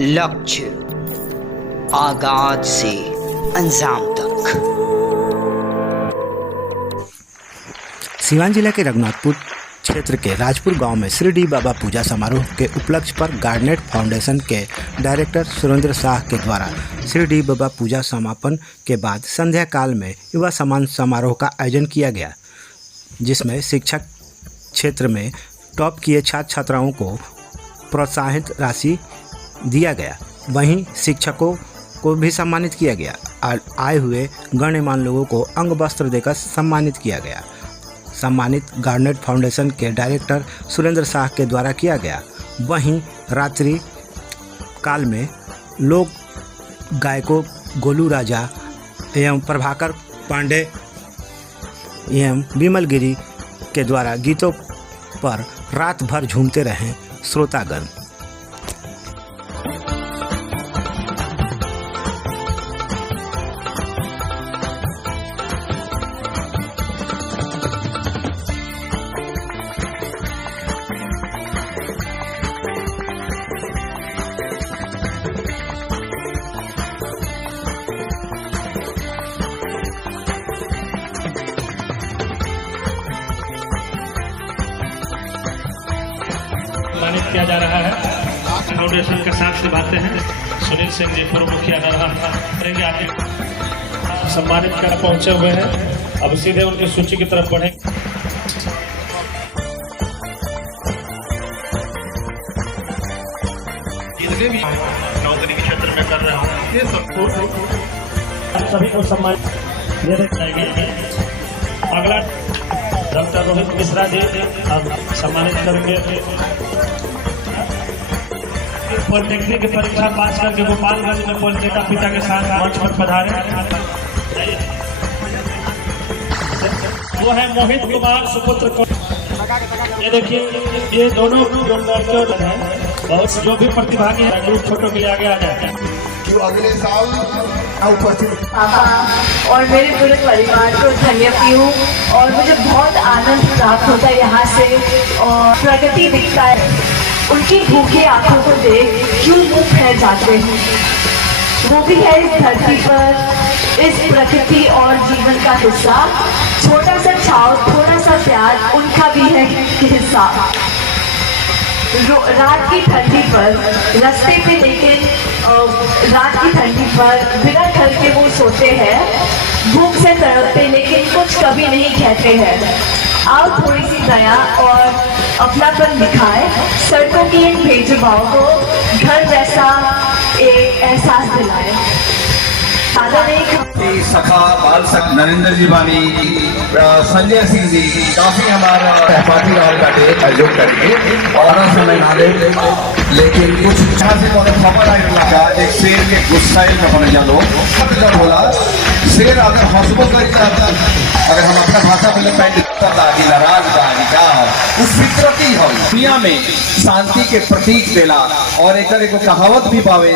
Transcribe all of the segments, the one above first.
लक्ष्य आगाज से अंजाम तक। सिवान जिला के रघुनाथपुर क्षेत्र के राजपुर गांव में श्री बाबा पूजा समारोह के उपलक्ष्य पर गार्डनेट फाउंडेशन के डायरेक्टर सुरेंद्र शाह के द्वारा श्री बाबा पूजा समापन के बाद संध्या काल में युवा सम्मान समारोह का आयोजन किया गया, जिसमें शिक्षा क्षेत्र में टॉप किए छात्र छात्राओं को प्रोत्साहित राशि दिया गया। वहीं शिक्षकों को भी सम्मानित किया गया और आए हुए गण्यमान्य लोगों को अंग वस्त्र देकर सम्मानित किया गया। सम्मानित गार्डनेट फाउंडेशन के डायरेक्टर सुरेंद्र शाह के द्वारा किया गया। वहीं रात्रि काल में लोक गायकों गोलू राजा एवं प्रभाकर पांडे एवं विमल गिरी के द्वारा गीतों पर रात भर झूमते रहे श्रोतागण। सम्मानित किया जा रहा है। फाउंडेशन के साथ निभाते हैं सुनील सिंह जी, पूर्व मुखिया करेंगे आगे। सम्मानित कर पहुंचे हुए हैं, अब सीधे उनकी सूची की तरफ बढ़े। जितने भी नौकरी के क्षेत्र में कर रहे हो ये सबको सभी को सम्मानित दे जाएंगे। अगला डॉक्टर रोहित मिश्रा जी अब सम्मानित करेंगे। पॉलिटेक्निक की परीक्षा पास करके गोपालगंज में पॉलिटेक्निक पिता के साथ मंच पर पधारे वो है मोहित कुमार सुपुत्र को। ये देखिए, ये दोनों लड़के हैं बहुत जो भी प्रतिभागी है ग्रुप फोटो के लिए आगे आ जाते हैं जो अगले साल उपस्थित पापा और मेरे पूरे परिवार को धन्यवाद हूँ और मुझे बहुत आनंद प्राप्त होता है यहाँ से। और प्रगति दिखता है, उनकी भूखे आंखों को देख क्यों मुँह फेर जाते हैं। वो भी है इस धरती पर, इस प्रकृति और जीवन का हिस्सा। छोटा सा छाव, थोड़ा सा प्यार, उनका भी है हिस्सा। रात की ठंडी पर रास्ते पे, लेकिन रात की ठंडी पर बिना घर के वो सोते हैं, भूख से तड़पते लेकिन कुछ कभी नहीं कहते हैं। आओ थोड़ी सी दया और अपनापन दिखाए, सड़कों की इन भेदभाव को घर जैसा एक एहसास दिलाए। सखा बाल सख नरेंद्र जी बानी, संजय सिंह जी काफी हमारा सहपाठी रहा बाटे सहयोग करेंगे और समय ना दे, लेकिन कुछ इच्छा से तो खबर आई लगा एक शेर के गुस्साइल में होने जालो जब बोला शेर अगर हंसबो करी अगर हम अपना भाषा में नाराज का उस फितरती हो दुनिया में शांति के प्रतीक देला और एक कहावत भी पावे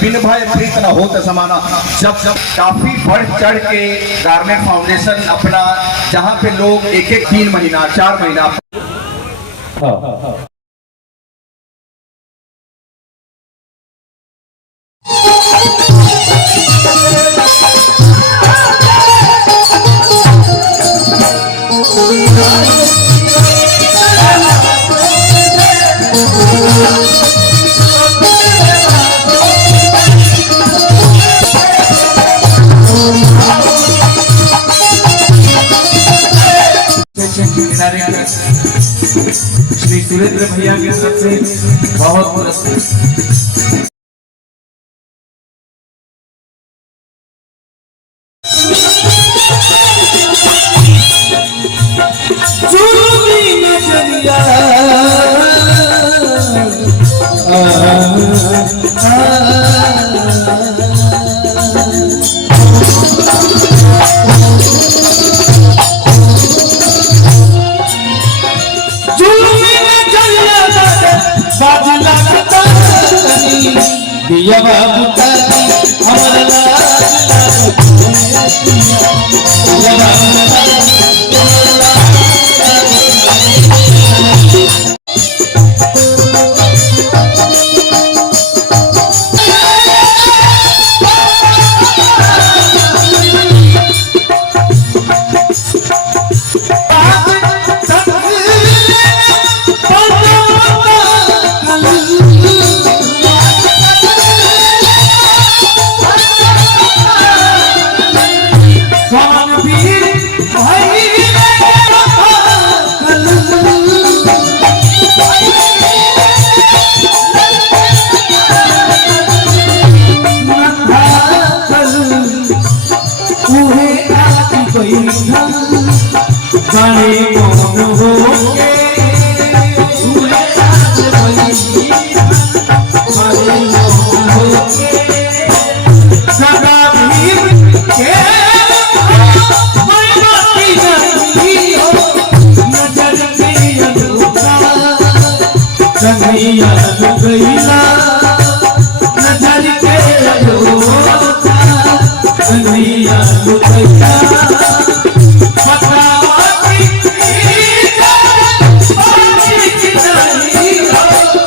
बिन भय प्रीत न होत समाना। जब काफी बढ़ चढ़ के गार्डनेट फाउंडेशन अपना जहाँ पे लोग एक 3 महीना 4 महीना श्री सुरेंद्र भैया के तरफ से बहुत बहुत दिया बाबू हमारा कन्हैया गईला नजर के अजोता कन्हैया गईला पत्रावती की नहीं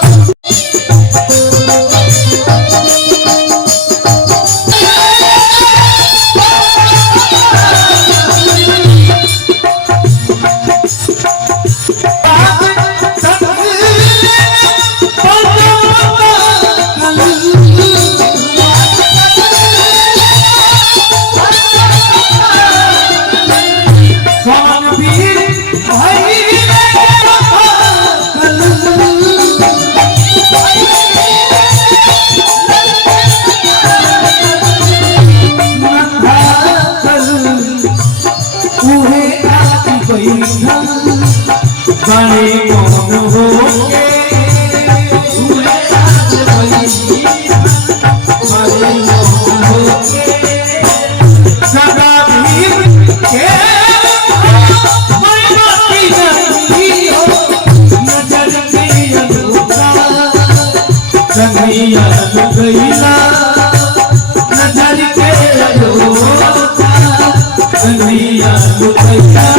बड़े कौन हो के बड़े कौन हो के सदा भीम के महिमाती नहीं हो नजर के अनूठा कन्हैया गईला नजर के अनूठा कन्हैया गईला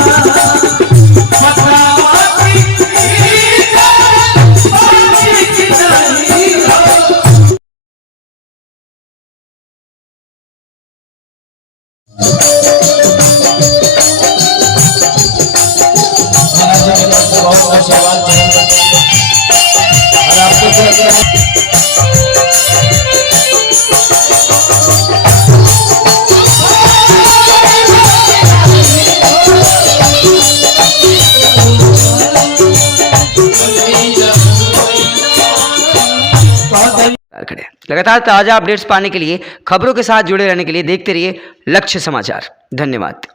लगातार ताज़ा अपडेट्स पाने के लिए, खबरों के साथ जुड़े रहने के लिए देखते रहिए लक्ष्य समाचार। धन्यवाद।